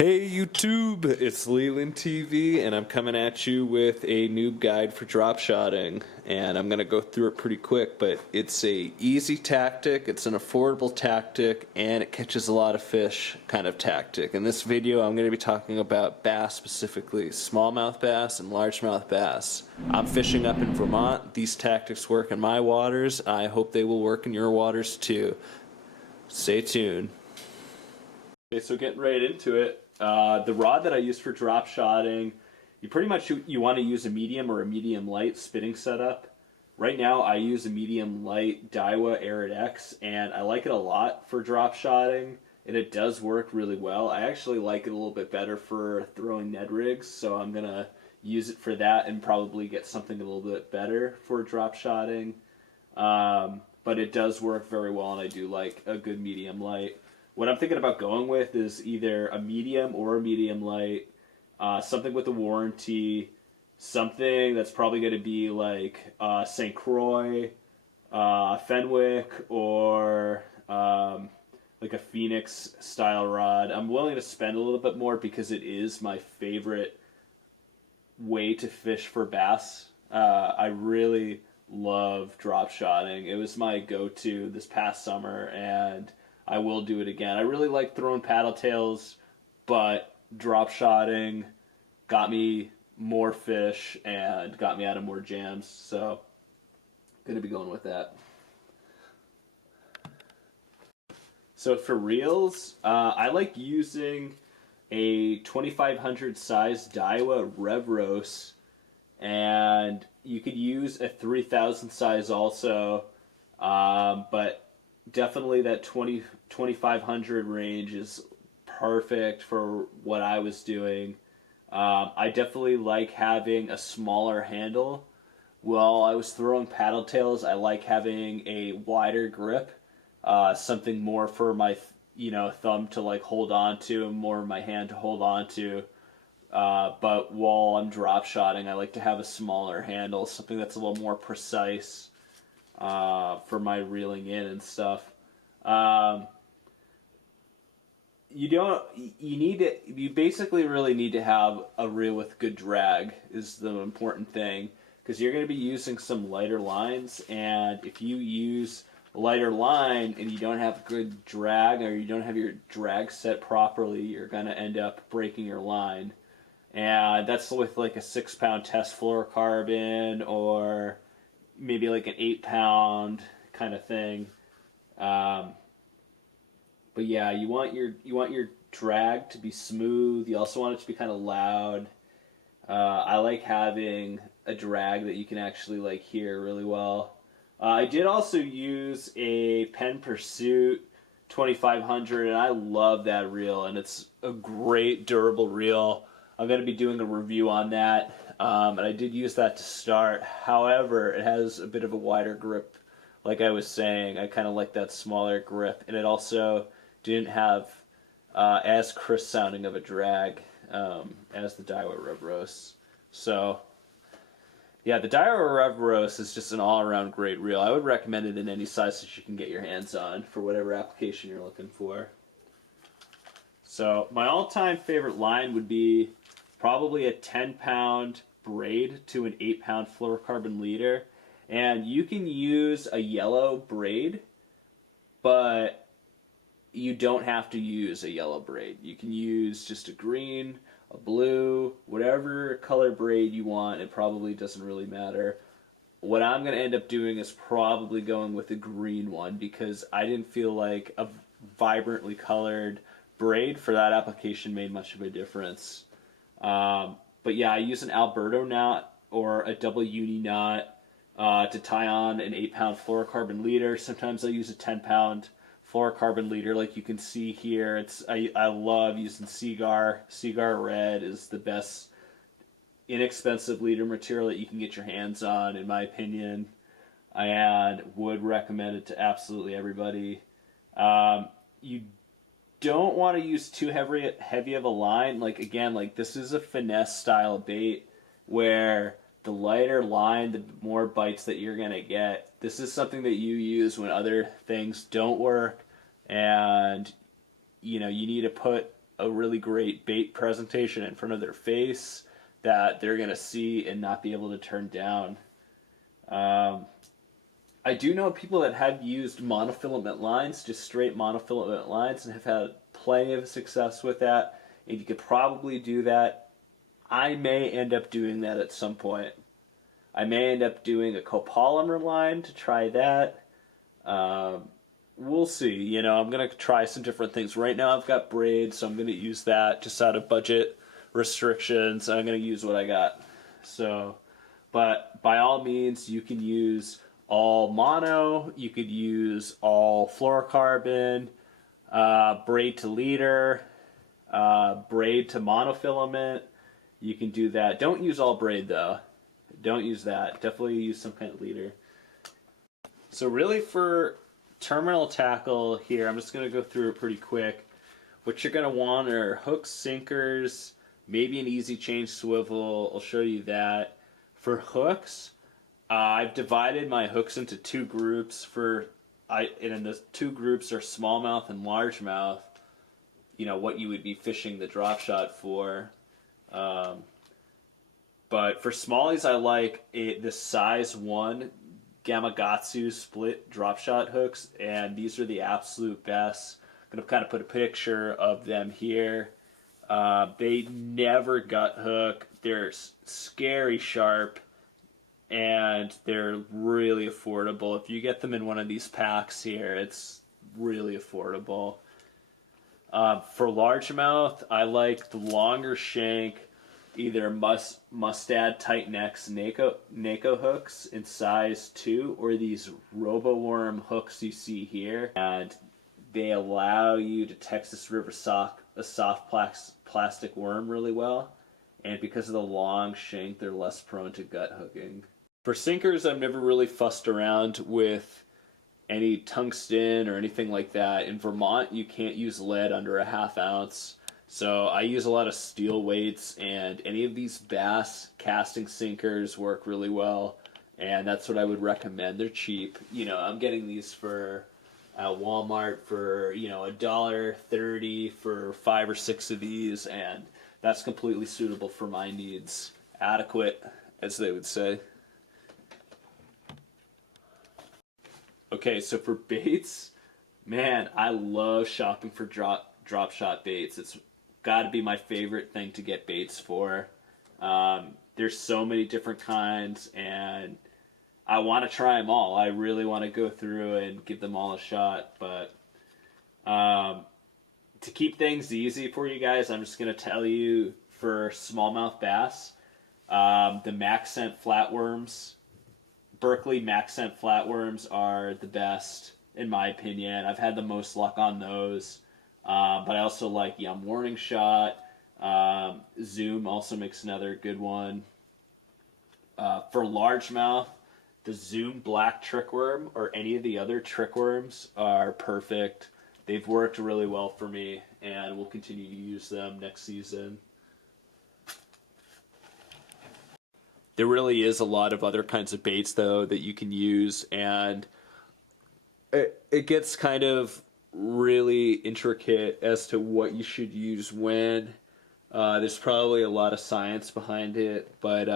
Hey YouTube, it's Leland TV and I'm coming at you with a noob guide for drop shotting, and I'm going to go through it pretty quick, but it's a easy tactic, it's an affordable tactic, and it catches a lot of fish kind of tactic. In this video I'm going to be talking about bass, specifically smallmouth bass and largemouth bass. I'm fishing up in Vermont. These tactics work in my waters. I hope they will work in your waters too. Stay tuned. Okay, so getting right into it. The rod that I use for drop shotting, you pretty much you want to use a medium or a medium light spinning setup. Right now I use a medium light Daiwa AirdX, and I like it a lot for drop shotting, and it does work really well. I actually like it a little bit better for throwing Ned rigs, so I'm gonna use it for that and probably get something a little bit better for drop shotting. But it does work very well, and I do like a good medium light. What I'm thinking about going with is either a medium or a medium light, something with a warranty, something that's probably going to be like St. Croix, Fenwick, or like a Phoenix style rod. I'm willing to spend a little bit more because it is my favorite way to fish for bass. I really love drop shotting. It was my go-to this past summer, and I will do it again. I really like throwing paddle tails, but drop shotting got me more fish and got me out of more jams, so I'm gonna be going with that. So for reels, I like using a 2500 size Daiwa Revros, and you could use a 3000 size also, but definitely that 2500 range is perfect for what I was doing. I definitely like having a smaller handle. While I was throwing paddle tails, I like having a wider grip, something more for my thumb to like hold on to and more of my hand to hold on to. But while I'm drop shotting, I like to have a smaller handle, something that's a little more precise for my reeling in and stuff. You basically really need to have a reel with good drag is the important thing, because you're going to be using some lighter lines, and if you use a lighter line and you don't have good drag, or you don't have your drag set properly, you're going to end up breaking your line. And that's with like a 6-pound test fluorocarbon, or maybe like an 8-pound kind of thing. But yeah, you want your drag to be smooth. You also want it to be kind of loud. I like having a drag that you can actually like hear really well. I did also use a Penn Pursuit 2500, and I love that reel, and it's a great durable reel. I'm going to be doing a review on that, and I did use that to start. However, it has a bit of a wider grip. Like I was saying, I kind of like that smaller grip, and it also didn't have as crisp sounding of a drag as the Daiwa Revros. So yeah, the Daiwa Revros is just an all-around great reel. I would recommend it in any size that you can get your hands on for whatever application you're looking for. So my all-time favorite line would be probably a 10-pound braid to an 8-pound fluorocarbon leader. And you can use a yellow braid, but you don't have to use a yellow braid. You can use just a green, a blue, whatever color braid you want. It probably doesn't really matter. What I'm going to end up doing is probably going with a green one, because I didn't feel like a vibrantly colored braid for that application made much of a difference. But yeah, I use an Alberto knot or a double uni knot to tie on an 8-pound fluorocarbon leader. Sometimes I use a 10-pound fluorocarbon leader, like you can see here. I love using Seaguar. Seaguar Red is the best inexpensive leader material that you can get your hands on, in my opinion, and would recommend it to absolutely everybody. You don't want to use too heavy of a line. Like again, like this is a finesse style bait where the lighter line, the more bites that you're going to get. This is something that you use when other things don't work, and you need to put a really great bait presentation in front of their face that they're going to see and not be able to turn down. I do know people that have used monofilament lines, just straight monofilament lines, and have had plenty of success with that. And you could probably do that. I may end up doing that at some point. I may end up doing a copolymer line to try that. We'll see. You know, I'm going to try some different things. Right now I've got Braid, so I'm going to use that just out of budget restrictions. I'm going to use what I got. So, but by all means, you can use all mono, you could use all fluorocarbon, braid to leader, braid to monofilament. You can do that. Don't use all braid though. Don't use that. Definitely use some kind of leader. So really for terminal tackle here, I'm just going to go through it pretty quick. What you're going to want are hooks, sinkers, maybe an easy change swivel. I'll show you that. For hooks, I've divided my hooks into two groups. And the two groups are smallmouth and largemouth. You know, what you would be fishing the drop shot for. But for smallies, I like the size 1 Gamakatsu split drop shot hooks, and these are the absolute best. I'm going to kind of put a picture of them here. They never gut hook. They're scary sharp, and they're really affordable. If you get them in one of these packs here, it's really affordable. For largemouth, I like the longer shank, either Mustad Tight Necks Nako hooks in size 2, or these RoboWorm hooks you see here. And they allow you to Texas River sock a soft plastic worm really well. And because of the long shank, they're less prone to gut hooking. For sinkers, I've never really fussed around with any tungsten or anything like that. In Vermont, you can't use lead under a ½ ounce. So I use a lot of steel weights, and any of these bass casting sinkers work really well, and that's what I would recommend. They're cheap. You know, I'm getting these for Walmart for, you know, $1.30 for 5 or 6 of these, and that's completely suitable for my needs. Adequate, as they would say. Okay, so for baits, man, I love shopping for drop shot baits. It's got to be my favorite thing to get baits for. There's so many different kinds, and I want to try them all. I really want to go through and give them all a shot, but to keep things easy for you guys, I'm just going to tell you for smallmouth bass, the Maxcent flatworms, Berkeley Maxcent flatworms are the best, in my opinion. I've had the most luck on those. But I also like Yum Warning Shot. Zoom also makes another good one. For largemouth, the Zoom Black Trickworm or any of the other trickworms are perfect. They've worked really well for me, and we'll continue to use them next season. There really is a lot of other kinds of baits, though, that you can use, and it gets kind of really intricate as to what you should use when. There's probably a lot of science behind it, but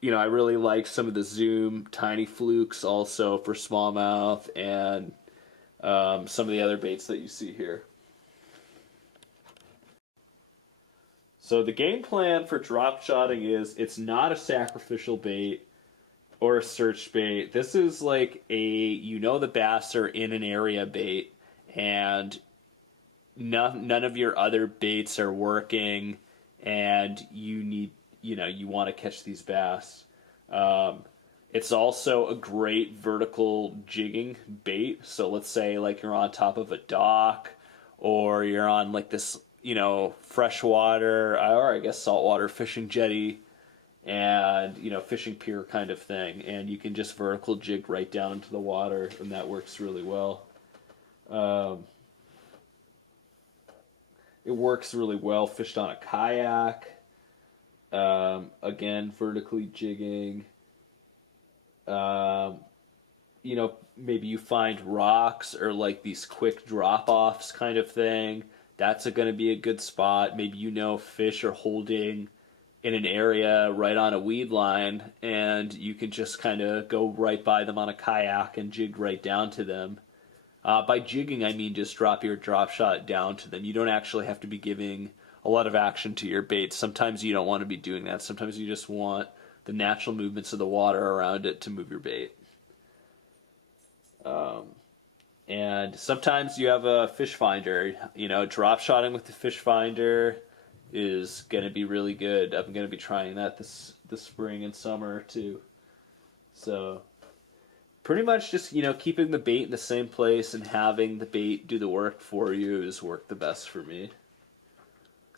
you know, I really like some of the Zoom Tiny Flukes also for smallmouth, and some of the other baits that you see here. So the game plan for drop shotting is, it's not a sacrificial bait or a search bait. This is like a, you know, the bass are in an area bait, and none of your other baits are working, and you need, you know, you want to catch these bass. It's also a great vertical jigging bait. So let's say like you're on top of a dock, or you're on like this, you know, freshwater, or I guess saltwater fishing jetty, and, you know, fishing pier kind of thing, and you can just vertical jig right down into the water, and that works really well. It works really well fished on a kayak. Again, vertically jigging. You know, maybe you find rocks or like these quick drop-offs kind of thing. that's going to be a good spot. Maybe you know fish are holding in an area right on a weed line, and you can just kind of go right by them on a kayak and jig right down to them. By jigging, I mean just drop your drop shot down to them. You don't actually have to be giving a lot of action to your bait. Sometimes you don't want to be doing that. Sometimes you just want the natural movements of the water around it to move your bait. And sometimes you have a fish finder. You know, drop shotting with the fish finder is going to be really good. I'm going to be trying that this spring and summer too. So pretty much just, you know, keeping the bait in the same place and having the bait do the work for you has worked the best for me.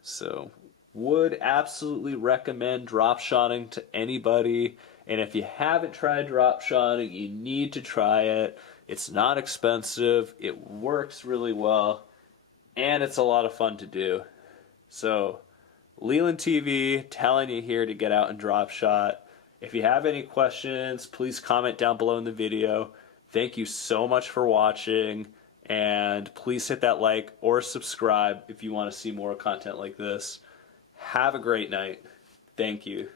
So would absolutely recommend drop shotting to anybody. And if you haven't tried drop shotting, you need to try it. It's not expensive, it works really well, and it's a lot of fun to do. So, Leland TV telling you here to get out and drop shot. If you have any questions, please comment down below in the video. Thank you so much for watching, and please hit that like or subscribe if you want to see more content like this. Have a great night. Thank you.